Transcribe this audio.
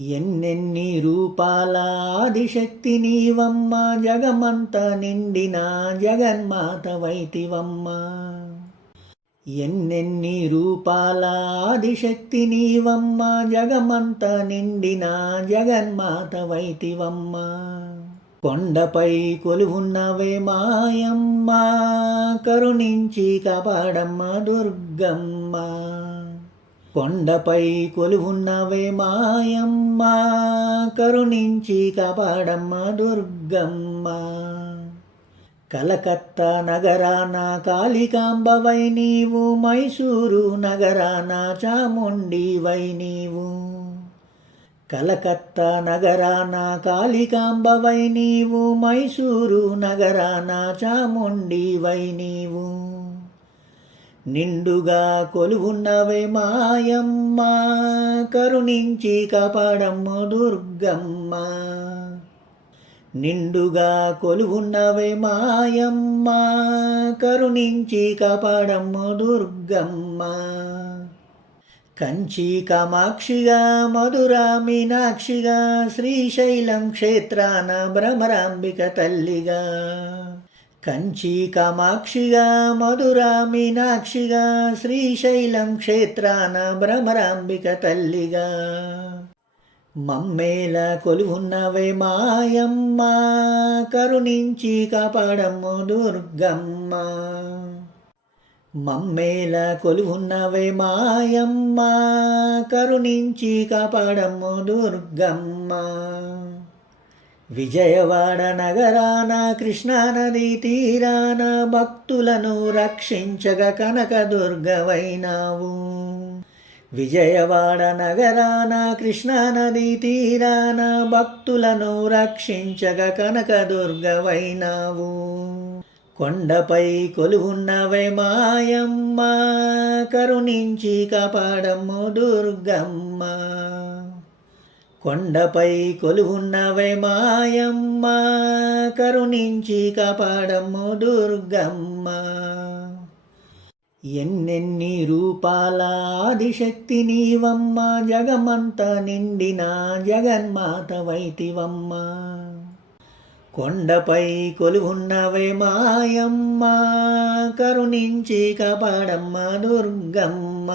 ఎన్నెన్ని రూపాల ఆదిశక్తి నీవమ్మ జగమంత నిండిన జగన్మాత వైతివమ్మ. ఎన్నెన్ని రూపాల ఆదిశక్తి నీవమ్మ జగమంత నిండిన జగన్మాత వైతివమ్మ. కొండపై కొలువున్నవే మాయమ్మ కరుణించి కపాడమ్మ దుర్గమ్మ. కొండపై కొలువున్నవే మాయమ్మ కరుణించి కాపాడమ్మ దుర్గమ్మ. కలకత్తా నగరాన కాళికాంబవై నీవు మైసూరు నగరాన చాముండివై నీవు. కలకత్తా నగరాన కాళికాంబవై నీవు మైసూరు నగరాన చాముండివై నీవు. నిండుగా కొలువున్నవే మాయమ్మ కరుణించి కాపాడమ్మ దుర్గమ్మ. నిండుగా కొలువున్నవే మాయమ్మ కరుణించి కాపాడమ్మ దుర్గమ్మ. కంచి కామాక్షిగా మధురా మీనాక్షిగా శ్రీశైలం క్షేత్రాన భ్రమరాంబిక తల్లిగా. కంచి కామాక్షిగా మధురా మీనాక్షిగా శ్రీశైలం క్షేత్రాన భ్రమరాంబిక తల్లిగా. మమ్మేల కొలువున్నవే మాయమ్మ కరుణించి కాపాడమ్ము దుర్గమ్మ. మమ్మేల కొలువున్నవే మాయమ్మ కరుణించి కాపాడమ్ము దుర్గమ్మ. విజయవాడ నగరాన కృష్ణానది తీరాన భక్తులను రక్షించగ కనకదుర్గవైనావు. విజయవాడ నగరాన కృష్ణానది తీరాన భక్తులను రక్షించగ కనకదుర్గవైనావు. కొండపై కొలువున్నవే మాయమ్మ కరుణించి కపాడము దుర్గమ్మ. కొండపై కొలువున్నవై మాయమ్మ కరుణించి కాపాడమ్ము దుర్గమ్మ. ఎన్నెన్ని రూపాల ఆదిశక్తి నీవమ్మ జగమంత నిండిన జగన్మాత వైతివమ్మ. కొండపై కొలువున్నవే మాయమ్మ కరుణించి కాపాడమ్మ దుర్గమ్మ.